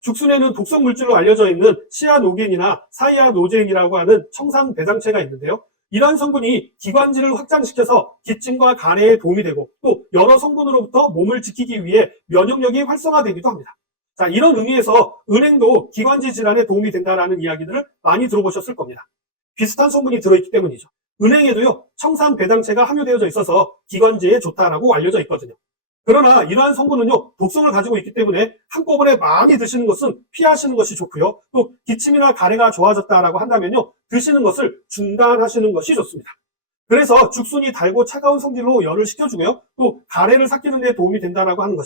죽순에는 독성 물질로 알려져 있는 시아노겐이나 사이아노젠이라고 하는 청산배당체가 있는데요. 이러한 성분이 기관지를 확장시켜서 기침과 가래에 도움이 되고 또 여러 성분으로부터 몸을 지키기 위해 면역력이 활성화되기도 합니다. 자, 이런 의미에서 은행도 기관지 질환에 도움이 된다는 이야기들을 많이 들어보셨을 겁니다. 비슷한 성분이 들어있기 때문이죠. 은행에도요, 청산배당체가 함유되어져 있어서 기관지에 좋다라고 알려져 있거든요. 그러나 이러한 성분은요, 독성을 가지고 있기 때문에 한꺼번에 많이 드시는 것은 피하시는 것이 좋고요. 또 기침이나 가래가 좋아졌다라고 한다면요, 드시는 것을 중단하시는 것이 좋습니다. 그래서 죽순이 달고 차가운 성질로 열을 식혀주고요, 또 가래를 삭히는 데 도움이 된다라고 하는 것입니다.